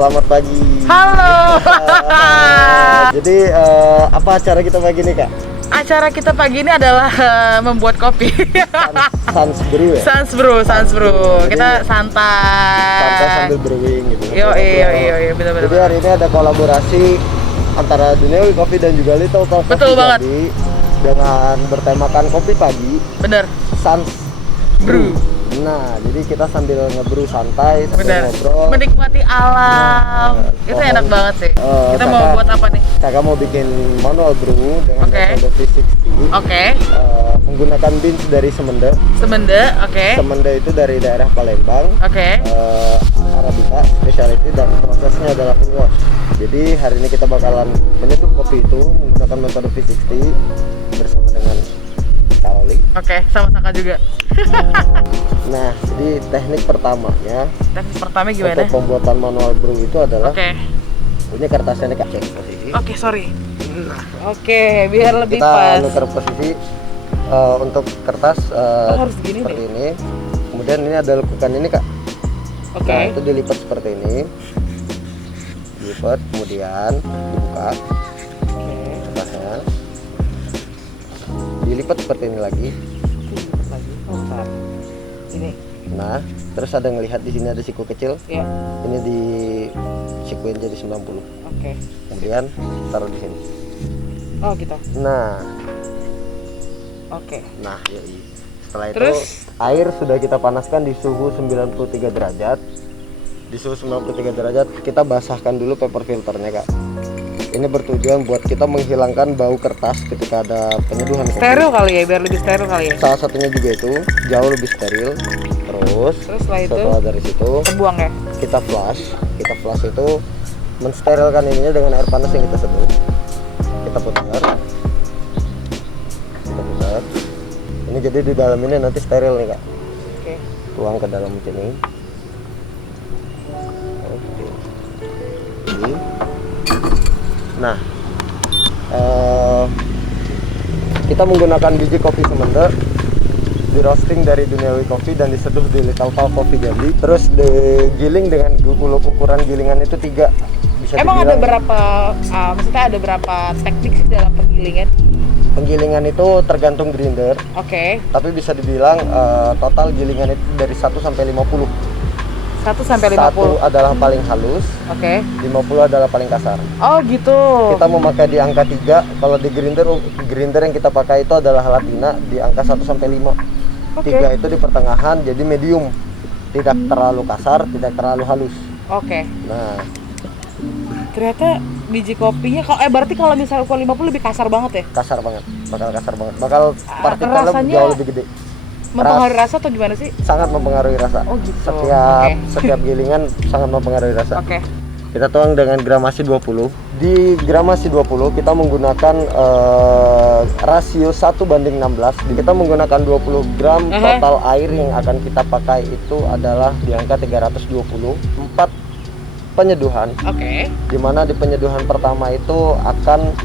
selamat pagi. Halo. Jadi apa acara kita pagi ini, Kak? Acara kita pagi ini adalah membuat kopi. Sans Brew ya? Sans Brew. Jadi, Kita santai sambil brewing gitu. Iya, benar-benar. Jadi hari ini ada kolaborasi antara Duniawi Coffee dan juga Little Talk Coffee. Betul banget. Jadi, dengan bertemakan kopi pagi, Bener. Sans Brew. Nah, jadi kita sambil ngebrew santai, sambil Bener. ngobrol. Menikmati alam. Itu enak banget sih. Kita mau buat apa nih? Kakak mau bikin manual brew dengan metode V60. Oke. Menggunakan beans dari Semende. Oke. Semende itu dari daerah Palembang. Oke. Arabica, specialty, dan prosesnya adalah full wash. Jadi hari ini kita bakalan menyeduh kopi itu menggunakan metode V60 bersama dengan Kak Oli. Oke, sama Saka juga. Nah, jadi teknik pertamanya. Teknik pertama gimana? Untuk pembuatan manual brew itu adalah punya kertasnya nih, Kak. Cek posisi. Oke, sorry. Oke, biar lebih kita pas. nuker posisi untuk kertas harus gini seperti ini. Kemudian ini ada lekukan ini, Kak. Oke. Nah, itu dilipat seperti ini. Dilipat, kemudian dibuka kertasnya. Dilipat seperti ini lagi. Ini. Nah, terus ada ngelihat di sini ada siku kecil. Ya. Ini di sikuin jadi 90. Oke. Kemudian taruh di sini. Oh, gitu. Nah, Oke. yoi. Setelah Terus? itu air sudah kita panaskan di suhu 93 derajat. Di suhu 93 derajat kita basahkan dulu paper filternya, Kak. Ini bertujuan buat kita menghilangkan bau kertas ketika ada penyeduhan kopi. Steril kali ya, biar lebih steril kali ya. Salah satunya juga itu jauh lebih steril. Terus setelah dari situ kita buang ya. Kita flush itu mensterilkan ininya dengan air panas yang kita seduh. Kita putar. Ini jadi di dalam ini nanti steril nih, Kak. Oke. Tuang ke dalam sini. Oke. Nah, kita menggunakan biji kopi Semende, di roasting dari Duniawi Coffee dan diseduh di Little Talk Coffee Jambi. Terus digiling dengan ukuran gilingan itu 3. Emang ada berapa? Maksudnya ada berapa teknik sih dalam penggilingan? Penggilingan itu tergantung grinder. Oke. Tapi bisa dibilang total gilingan itu dari 1 sampai 50. 1 sampai 50. 1 adalah paling halus. Oke. 50 adalah paling kasar. Oh, gitu. Kita memakai di angka 3. Kalau di grinder yang kita pakai itu adalah Latina di angka 1 sampai 5. 3 itu di pertengahan, jadi medium. Tidak terlalu kasar, tidak terlalu halus. Oke. Nah, ternyata biji kopinya berarti kalau misalnya ukuran 50 lebih kasar banget ya? Kasar banget. Bakal partikelnya rasanya jauh lebih gede. Mempengaruhi rasa atau gimana sih? Sangat mempengaruhi rasa. Oh, gitu. Setiap gilingan sangat mempengaruhi rasa. Oke. Kita tuang dengan gramasi 20. Di gramasi 20 kita menggunakan rasio 1:16. Kita menggunakan 20 gram. Total air yang akan kita pakai itu adalah di angka 320. 4 penyeduhan. Oke. Dimana di penyeduhan pertama itu akan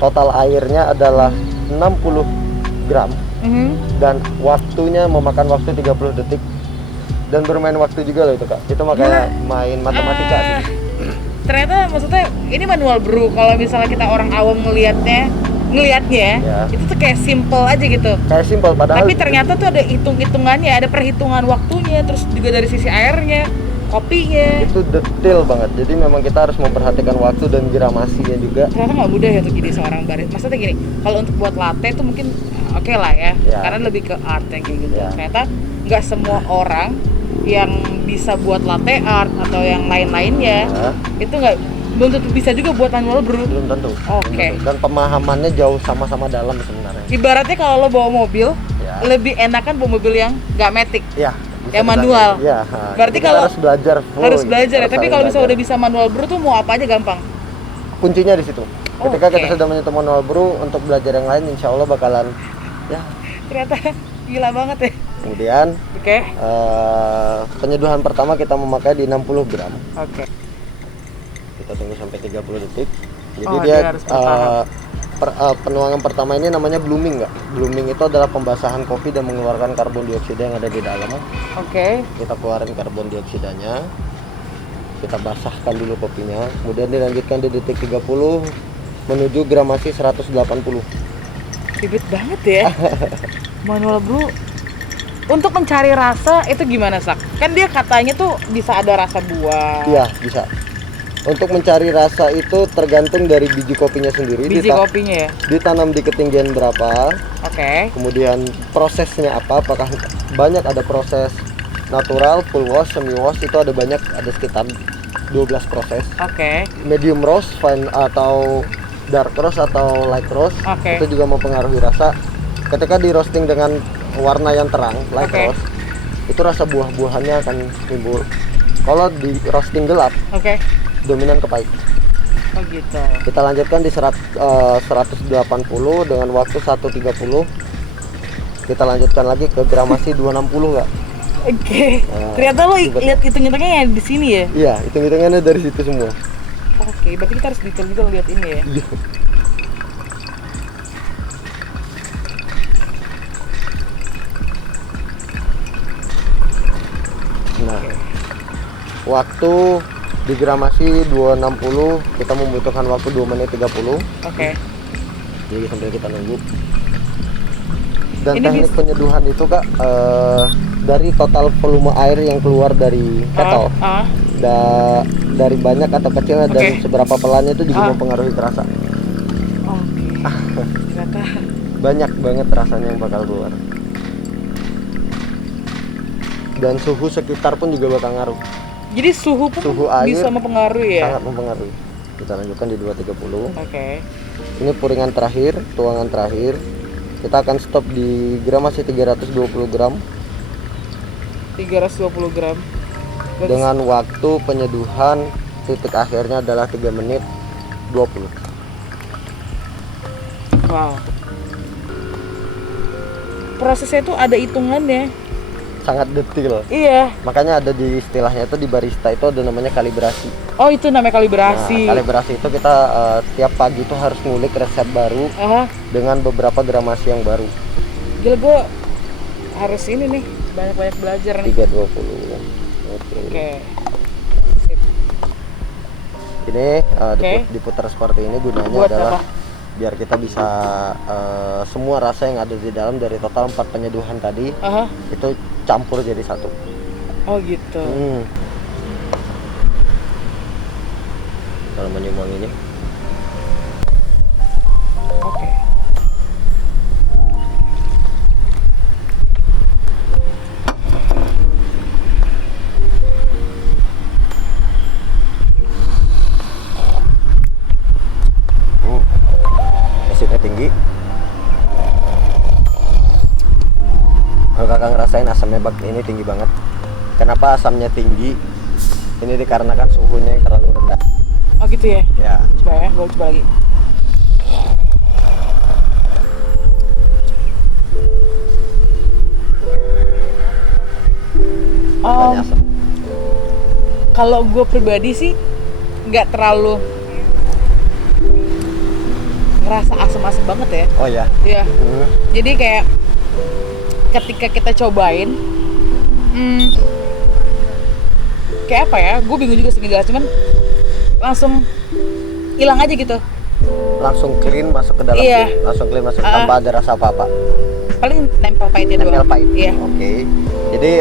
total airnya adalah 60 gram. Dan waktunya memakan waktu 30 detik. Dan bermain waktu juga loh itu, Kak. Itu makanya main matematika sih. Ternyata maksudnya ini manual brew. Kalau misalnya kita orang awam ngelihatnya itu tuh kayak simple aja gitu. Kayak simple padahal. Tapi ternyata tuh ada hitungannya, ada perhitungan waktunya, terus juga dari sisi airnya, kopinya. Itu detail banget. Jadi memang kita harus memperhatikan waktu dan gramasinya juga. Ternyata nggak mudah ya untuk jadi seorang barista. Maksudnya gini, kalau untuk buat latte itu mungkin oke lah ya, karena lebih ke art yang kayak gitu. Ternyata nggak semua orang yang bisa buat latte art atau yang lain-lainnya itu belum tentu bisa juga buat manual brew. Belum tentu. Oke. Dan pemahamannya jauh sama-sama dalam sebenarnya. Ibaratnya kalau lo bawa mobil, lebih enakan bawa mobil yang nggak matic. Yang manual. Berarti kalau harus belajar ya. Tapi kalau misalnya udah bisa manual brew tuh mau apa aja gampang. Kuncinya di situ. Ketika kita sudah menyentuh manual brew, untuk belajar yang lain insya Allah bakalan ternyata gila banget ya. Kemudian penyeduhan pertama kita memakai di 60 gram. Kita tunggu sampai 30 detik. Jadi dia penuangan pertama ini namanya blooming, nggak? Blooming itu adalah pembasahan kopi dan mengeluarkan karbon dioksida yang ada di dalam. Kita keluarin karbon dioksidanya. Kita basahkan dulu kopinya, kemudian dilanjutkan di detik 30 menuju gramasi 180. Ribet banget ya. Manual brew. Untuk mencari rasa itu gimana, Sak? Kan dia katanya tuh bisa ada rasa buah. Iya, bisa. Untuk mencari rasa itu tergantung dari biji kopinya sendiri. Biji kopinya ya? Ditanam di ketinggian berapa. Oke. Kemudian prosesnya apa, apakah banyak ada proses natural, full wash, semi wash, itu ada banyak, ada sekitar 12 proses. Oke. Medium roast, fine atau dark roast atau light roast, Oke. itu juga mempengaruhi rasa. Ketika di roasting dengan warna yang terang, light Oke. roast, itu rasa buah-buahannya akan timbul. Kalau di roasting gelap, Oke. dominan ke pahit. Oh gitu. Kita lanjutkan di 180 dengan waktu 1.30. Kita lanjutkan lagi ke gramasi 260 nggak? Oke. Ternyata lo lihat hitung-hitungnya ya di sini ya? Iya, hitung-hitungannya dari situ semua. Oke, berarti kita harus detail juga lihat ini ya. Iya. Nah, waktu di gramasi 260 kita membutuhkan waktu 2 menit 30. Oke. Jadi sambil kita nunggu. Dan Ini teknik penyeduhan itu Kak, dari total volume air yang keluar dari kettle, dari banyak atau kecilnya dan Oke. seberapa pelannya itu juga mempengaruhi rasa. Oke. Ternyata Banyak banget rasanya yang bakal keluar. Dan suhu sekitar pun juga bakal ngaruh. jadi suhu pun Suhu air bisa mempengaruhi ya? Sangat mempengaruhi. Kita lanjutkan di 230. Oke. Ini puringan terakhir, tuangan terakhir. Kita akan stop di gramasi 320 gram 320 gram. Berarti dengan waktu penyeduhan titik akhirnya adalah 3 menit 20. wow. Prosesnya itu ada hitungannya. Sangat detil. Iya. Makanya ada di istilahnya itu di barista itu ada namanya kalibrasi. Oh, itu namanya kalibrasi. Nah, kalibrasi itu kita tiap pagi itu harus ngulik resep baru dengan beberapa gramasi yang baru. Gila, gue harus ini nih, banyak-banyak belajar nih. 320. Oke. Sip. Ini Oke. diputar seperti ini gunanya Buat adalah apa? biar kita bisa semua rasa yang ada di dalam dari total 4 penyeduhan tadi itu campur jadi satu. Oh gitu. Kalau menyumbang ini. Oke. Asidnya tinggi. Kalau kakak ngerasain asamnya ini tinggi banget. Kenapa asamnya tinggi? Ini dikarenakan suhunya yang terlalu rendah. Oh gitu ya? Ya. Coba ya, gue coba lagi. Makanya asam. Kalau gue pribadi sih nggak terlalu ngerasa asam-asam banget ya. Oh ya. Iya. Jadi kayak ketika kita cobain, kayak apa ya? Gue bingung juga sih ngejelasin, cuman langsung hilang aja gitu. Langsung clean masuk ke dalam. Iya. Langsung clean masuk tanpa ada rasa apa-apa. Paling nempel pahitnya doang. Nempel pahit. Iya. Oke. Jadi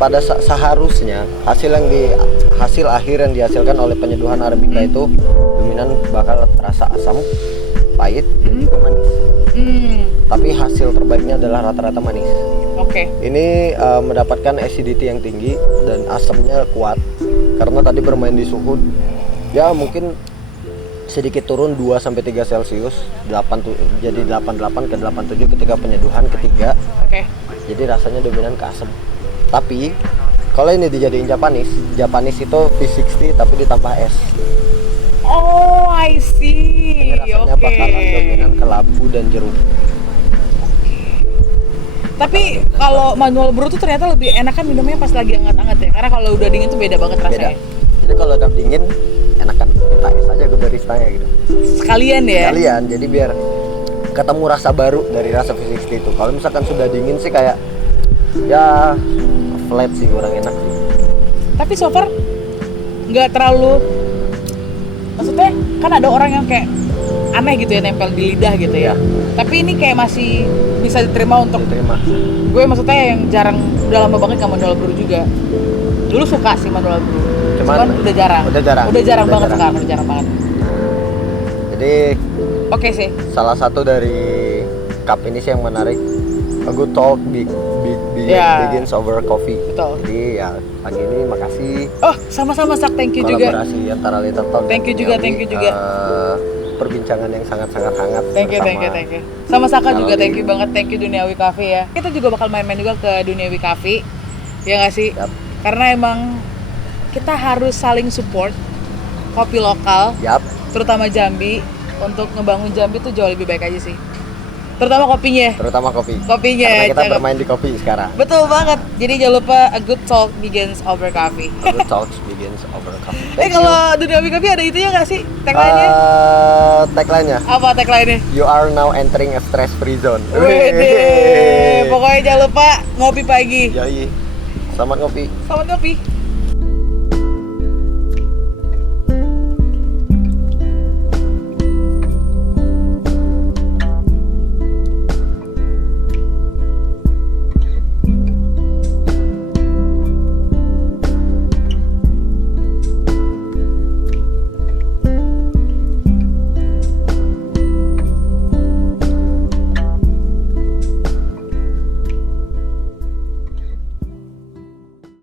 pada seharusnya hasil akhir yang dihasilkan oleh penyeduhan arabica itu dominan bakal terasa asam, pahit, dan juga manis. Tapi hasil terbaiknya adalah rata-rata manis. Oke. Ini mendapatkan acidity yang tinggi dan asamnya kuat karena tadi bermain di suhu ya mungkin sedikit turun 2-3 Celcius, jadi 88 ke 87 ketika penyeduhan ketiga. Oke. Jadi rasanya dominan ke asam. Tapi kalau ini dijadiin Japanese itu V60 tapi ditambah es. Oh, I see. Ini rasanya bakalan dominan ke labu dan jeruk. Tapi kalau manual brew tuh ternyata lebih enak kan minumnya pas lagi hangat-hangat ya. Karena kalau udah dingin tuh beda banget rasanya. Jadi kalau udah dingin enakan minta es aja ke baristanya gitu. Sekalian ya. Sekalian, jadi biar ketemu rasa baru dari rasa V60 itu. Kalau misalkan sudah dingin sih kayak ya flat sih, kurang enak sih. Tapi so far nggak terlalu, maksudnya kan ada orang yang kayak aneh gitu ya nempel di lidah gitu ya. Tapi ini kayak masih bisa diterima untuk Diterima. gue, maksudnya yang jarang, udah lama banget nggak manual brew juga. Dulu suka sih manual brew, cuman udah jarang banget sekarang, udah jarang banget. Jadi Oke sih. salah satu dari cup ini sih yang menarik, a good talk begins over coffee. Betul. Jadi ya pagi ini makasih. Oh, sama-sama Sak, thank you juga. Kolaborasi antara Little Talk Thank you juga, thank you juga. Perbincangan yang sangat-sangat hangat. Thank you. Sama Saka juga, thank you banget, thank you Duniawi Cafe ya. Kita juga bakal main-main juga ke Duniawi Cafe, ya nggak sih? Yap. Karena emang kita harus saling support kopi lokal, terutama Jambi. Untuk ngebangun Jambi tuh jauh lebih baik aja sih. Terutama kopinya. Karena kita bermain di kopi sekarang. Betul banget. Jadi jangan lupa a good talk begins over coffee. A good talk begins over coffee. Kalau Duniawi Cafe ada itunya nggak sih? Tagline-nya? Tagline-nya? Apa tagline-nya? You are now entering a stress-free zone. Wede. Pokoknya jangan lupa ngopi pagi. Yoi. Selamat ngopi. Selamat ngopi.